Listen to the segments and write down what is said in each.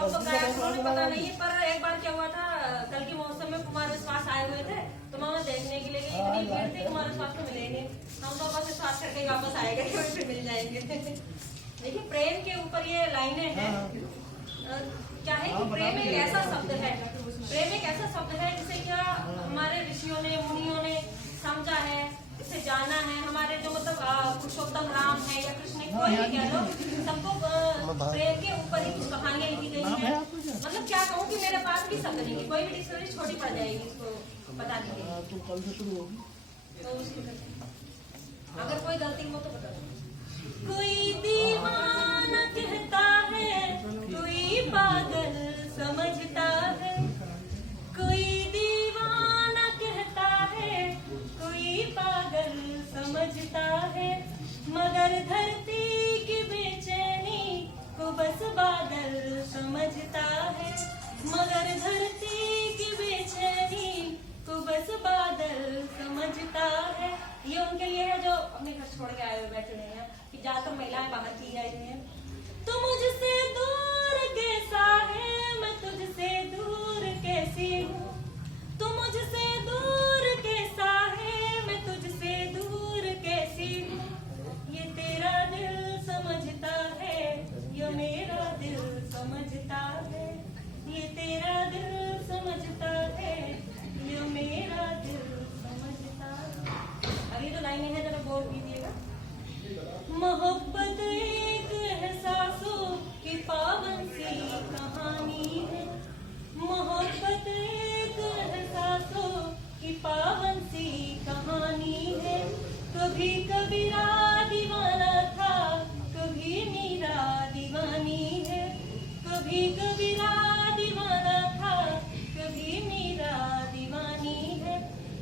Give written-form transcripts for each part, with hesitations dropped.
कब बताया उन्होंने पता नहीं, पर एक बार क्या हुआ था, कल के मौसम में कुमार विश्वास आए हुए थे तो मैं वहाँ देखने के लिए गई, इतनी भीड़ थी कुमार विश्वास को मिले नहीं। हम तो बस विश्वास करके वापस आएगा कि फिर मिल जाएंगे। देखिए प्रेम के ऊपर ये लाइनें हैं, क्या है कि प्रेम एक ऐसा शब्द है, प्रेम एक ऐसा शब्द है जिसे क्या हमारे ऋषियों ने मुनियों ने समझा है, इसे जाना है। हमारे जो मतलब पुरुषोत्तम राम है या कृष्ण कोई भी कह लो, सबको प्रेम के ऊपर ही कुछ कहानियां लिखी गई है। मतलब क्या कहूँ कि मेरे पास भी शब्द नहीं है, कोई भी डिक्शनरी छोटी पड़ जाएगी इसको बताने के लिए। तो अगर कोई गलती हो तो बता दो। कोई दीवाना कहता है, कोई पागल समझता है, कोई दीवाना कहता है, कोई पागल समझता है, मगर धरती की बेचैनी को बस बादल समझता है, मगर धरती की बेचैनी को बस बादल समझता है। ये उनके लिए है जो अपने घर छोड़ के आए हुए बैठे हुए हैं, कि ज्यादातर महिलाएं बाहर की आई हैं। तो मुझसे दूर कैसा है, मैं तुझसे दूर कैसी हूँ, तो मुझसे दूर कैसा है, मैं तुझसे दूर कैसी हूँ। ये तेरा दिल समझता है, ये मेरा दिल समझता है, ये तेरा दिल समझता है, ये मेरा दिल समझता है। अब ये जो लाइनें हैं जरा बोल दीजिएगा। मोहब्बत एक एहसासों की पावन सी कहानी है, मोहब्बत एक एहसासों की पावन सी कहानी है। कभी कबीरा दीवाना था, कभी मीरा दीवानी है, कभी कबीरा दीवाना था, कभी मीरा दीवानी है।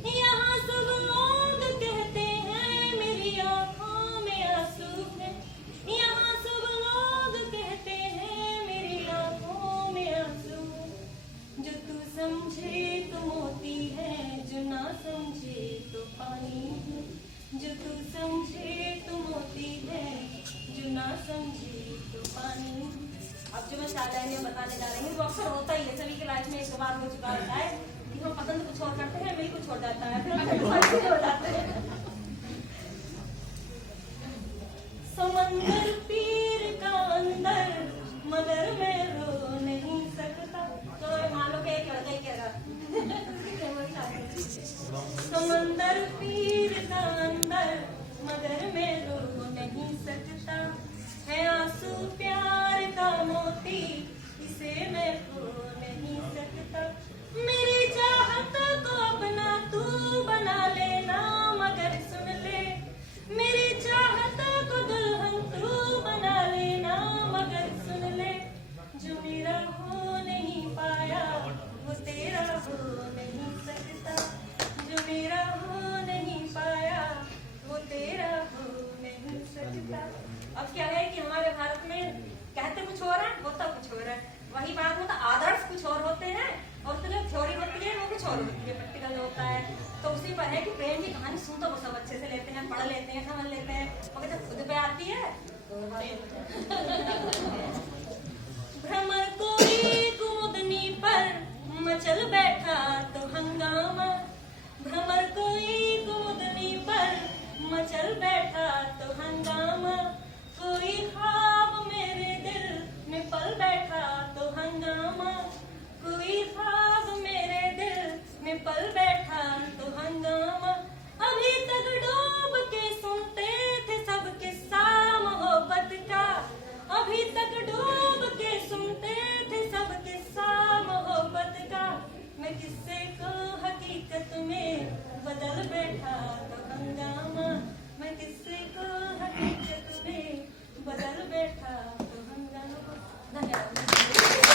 यहाँ सब लोग कहते हैं मेरी आंखों में आंसू है, यहाँ सब लोग कहते हैं मेरी आंखों में आंसू है। जो तू समझे तो मोती है, जो ना समझे तो पानी है, जो तू समझे तो मोती है, जो ना समझे तो पानी है। अब जो मैं शायद बताने जा रही हूँ वो अक्सर होता ही है सभी की लाइफ में, एक बार हो चुका होता है कि हम पसंद कुछ और करते हैं, मिल कुछ हो जाता है, फिर हम हो जाते हैं। समंदर पीर का अंदर मगर मैं रो नहीं सकता। तो मान लो कि एक लड़का ही कह रहा समंदर पीर का अंदर मगर मैं रो नहीं सकता, है आंसू प्यार का मोती इसे मैं खो नहीं सकता। मेरी चाहत को अपना तू बना लेना, मगर सुन ले मेरी चाहत को दुल्हन तू बना लेना, मगर सुन ले जो मेरा हो नहीं पाया वो तेरा हो नहीं सकता, जो मेरा हो नहीं पाया वो तेरा हो नहीं सकता। अब क्या है कि हमारे भारत में कहते कुछ और है, होता कुछ और है। वही बात मतलब आदर्श कुछ और होते हैं और तो जो थ्योरी होती है वो कुछ और होती है, प्रैक्टिकल होता है। तो उसी पर है कि प्रेम की कहानी सुन तो वो सब अच्छे से लेते हैं, पढ़ लेते हैं, समझ लेते हैं, मगर जब खुद पे आती है तो